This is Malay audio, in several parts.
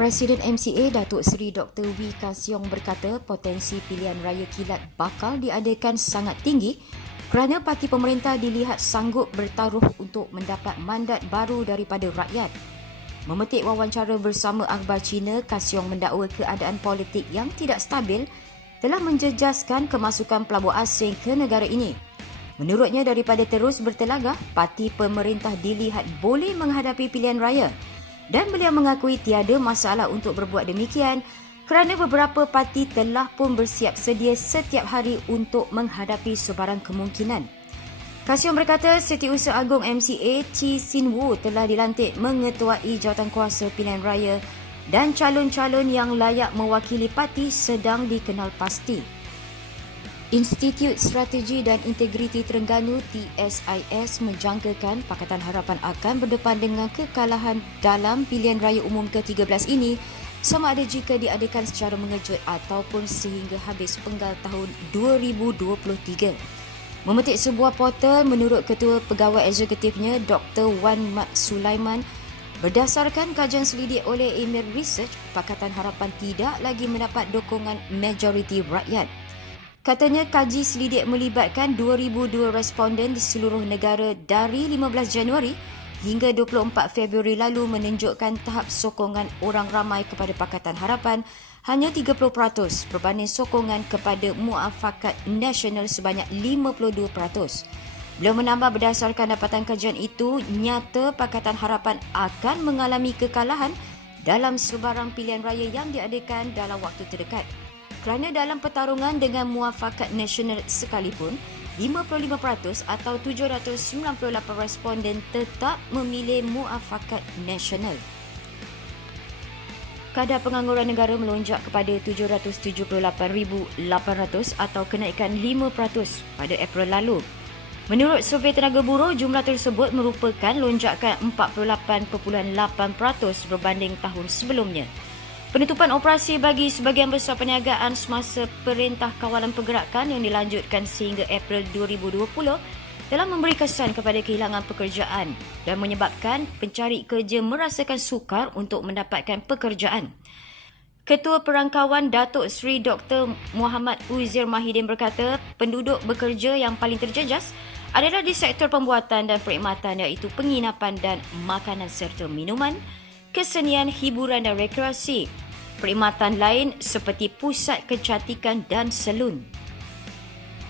Presiden MCA Datuk Seri Dr. Wee Ka Siong berkata potensi pilihan raya kilat bakal diadakan sangat tinggi kerana parti pemerintah dilihat sanggup bertaruh untuk mendapat mandat baru daripada rakyat. Memetik wawancara bersama akhbar Cina, Ka Siong mendakwa keadaan politik yang tidak stabil telah menjejaskan kemasukan pelabur asing ke negara ini. Menurutnya, daripada terus bertelagah, parti pemerintah dilihat boleh menghadapi pilihan raya dan beliau mengakui tiada masalah untuk berbuat demikian kerana beberapa parti telah pun bersiap sedia setiap hari untuk menghadapi sebarang kemungkinan. Ka Siong berkata Setiausaha Agong MCA Chee Sin Woo telah dilantik mengetuai jawatankuasa pilihan raya dan calon-calon yang layak mewakili parti sedang dikenal pasti. Institut Strategi dan Integriti Terengganu TSIS menjangkakan Pakatan Harapan akan berdepan dengan kekalahan dalam pilihan raya umum ke-13 ini sama ada jika diadakan secara mengejut ataupun sehingga habis penggal tahun 2023. Memetik sebuah portal, menurut Ketua Pegawai Eksekutifnya Dr. Wan Mat Sulaiman, berdasarkan kajian selidik oleh Emir Research, Pakatan Harapan tidak lagi mendapat dukungan majoriti rakyat. Katanya kaji selidik melibatkan 2,002 responden di seluruh negara dari 15 Januari hingga 24 Februari lalu menunjukkan tahap sokongan orang ramai kepada Pakatan Harapan hanya 30% berbanding sokongan kepada Muafakat Nasional sebanyak 52%. Beliau menambah berdasarkan dapatan kajian itu, nyata Pakatan Harapan akan mengalami kekalahan dalam sebarang pilihan raya yang diadakan dalam waktu terdekat. Kerana dalam pertarungan dengan Muafakat Nasional sekalipun, 55% atau 798 responden tetap memilih Muafakat Nasional. Kadar pengangguran negara melonjak kepada 778,800 atau kenaikan 5% pada April lalu. Menurut Survei Tenaga Buruh, jumlah tersebut merupakan lonjakan 48.8% berbanding tahun sebelumnya. Penutupan operasi bagi sebahagian besar perniagaan semasa Perintah Kawalan Pergerakan yang dilanjutkan sehingga April 2020 telah memberi kesan kepada kehilangan pekerjaan dan menyebabkan pencari kerja merasakan sukar untuk mendapatkan pekerjaan. Ketua Perangkawan Datuk Seri Dr. Muhammad Uzair Mahidin berkata penduduk bekerja yang paling terjejas adalah di sektor pembuatan dan perkhidmatan iaitu penginapan dan makanan serta minuman, kesenian, hiburan dan rekreasi. Perkhidmatan lain seperti pusat kecantikan dan salon.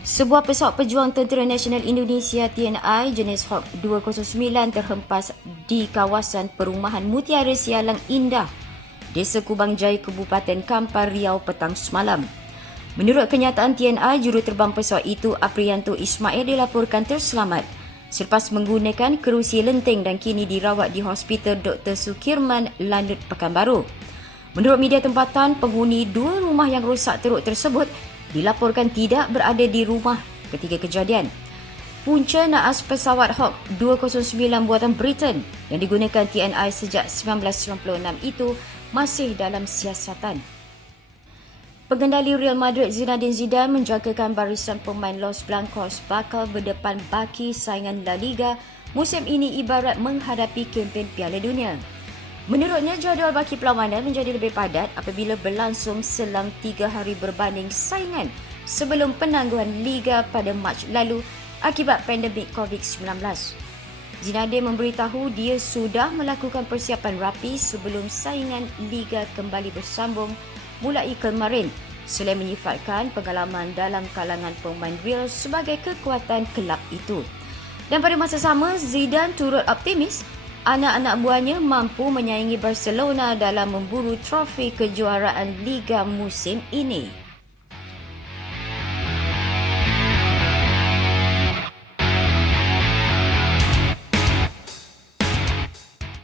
Sebuah pesawat pejuang Tentera Nasional Indonesia TNI jenis Hawk 209 terhempas di kawasan perumahan Mutiara Sialang Indah, Desa Kubang Jaya, Kabupaten Kampar, Riau petang semalam. Menurut kenyataan TNI, juruterbang pesawat itu Aprianto Ismail dilaporkan terselamat selepas menggunakan kerusi lenting dan kini dirawat di Hospital Dr. Sukirman, Landud, Pekanbaru. Menurut media tempatan, penghuni dua rumah yang rosak teruk tersebut dilaporkan tidak berada di rumah ketika kejadian. Punca naas pesawat Hawk 209 buatan Britain yang digunakan TNI sejak 1996 itu masih dalam siasatan. Pengendali Real Madrid Zinedine Zidane menjangkakan barisan pemain Los Blancos bakal berdepan baki saingan La Liga musim ini ibarat menghadapi kempen Piala Dunia. Menurutnya, jadual baki perlawanan menjadi lebih padat apabila berlangsung selang 3 hari berbanding saingan sebelum penangguhan Liga pada Mac lalu akibat pandemik COVID-19. Zinedine memberitahu dia sudah melakukan persiapan rapi sebelum saingan Liga kembali bersambung mulai kemarin selain menyifatkan pengalaman dalam kalangan pemain Real sebagai kekuatan kelab itu. Dan pada masa sama, Zidane turut optimis anak-anak buahnya mampu menyaingi Barcelona dalam memburu trofi kejuaraan Liga musim ini.